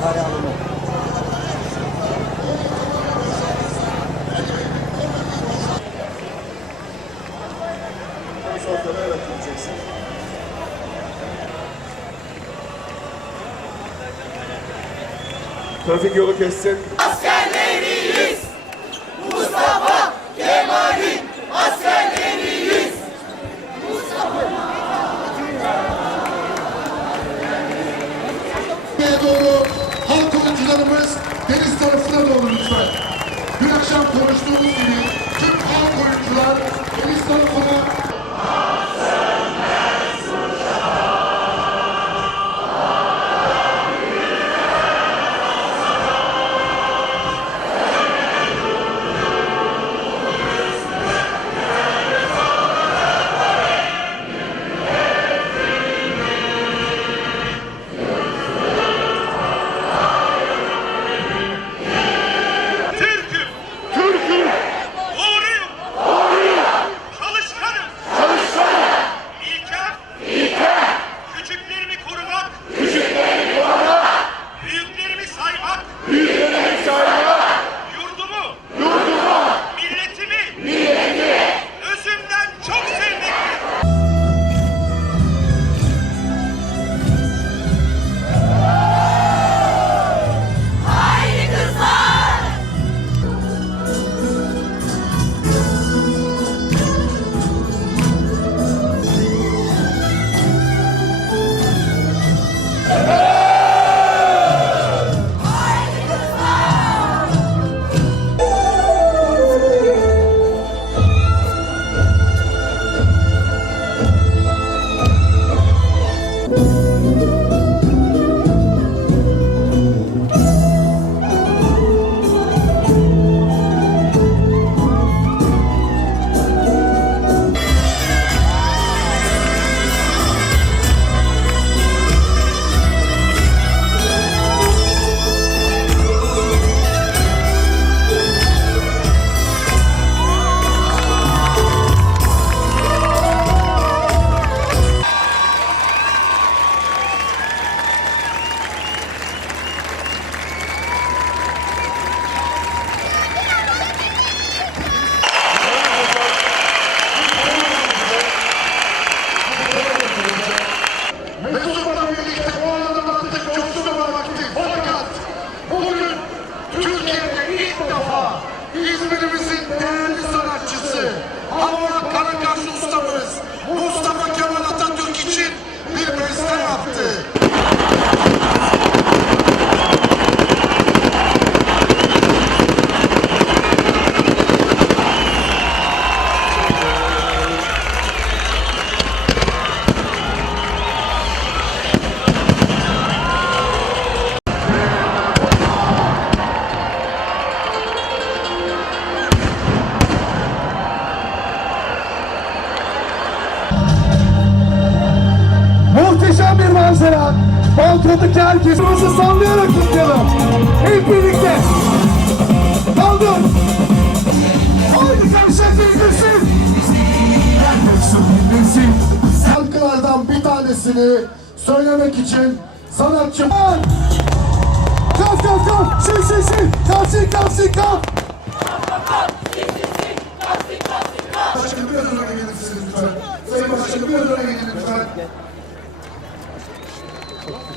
kare alımı. Solda evet diyeceksin. Trafik yolu kessin. Buraya doğru halk oyuncularımız deniz tarafına doğru lütfen. Dün akşam konuştuğumuz gibi tüm halk oyuncular deniz tarafına Mesut'la birlikte Bir manzara. Balkondaki herkes nasıl sallayarak kutlayalım. Hep birlikte. Kaldır. Haydi kavşak dinlesin. Mesut dinlesin. Şarkılardan bir tanesini söylemek için sanatçı Kalk kalk kalk. Şey şey şey. Kalsın kalsın kalk. Başkanım biraz öne gelir misiniz lütfen? Sayın Başkanım biraz öne gelin lütfen.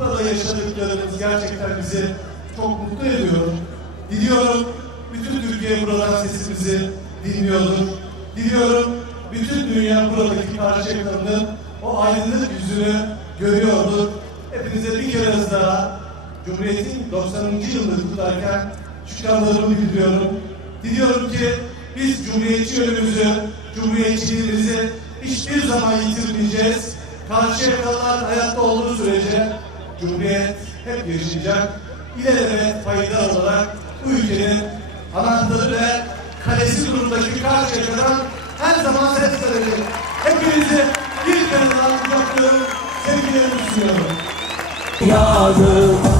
burada yaşadıklarımız gerçekten bizi çok mutlu ediyor. Diliyorum bütün Türkiye buradan sesimizi dinliyordur. Diliyorum bütün dünya buradaki Karşıyaka'nın o aydınlık yüzünü görüyordur. Hepinize bir kere daha Cumhuriyet'in 90. yılını kutlarken şükranlarımı bildiriyorum. Diliyorum ki biz Cumhuriyetçi yönümüzü, Cumhuriyetçiliğimizi hiçbir zaman yitirmeyeceğiz. Karşıyakalılar hayatta olduğu sürece Cumhuriyet hep yaşayacak. İlelebet fayda olarak bu ülkenin anahtarı ve kalesi durumdaki Karşıyaka'dan her zaman ses verelim. Hepinizi bir kere daha kucaklıyorum, sevgilerimi sunuyorum. Yağdı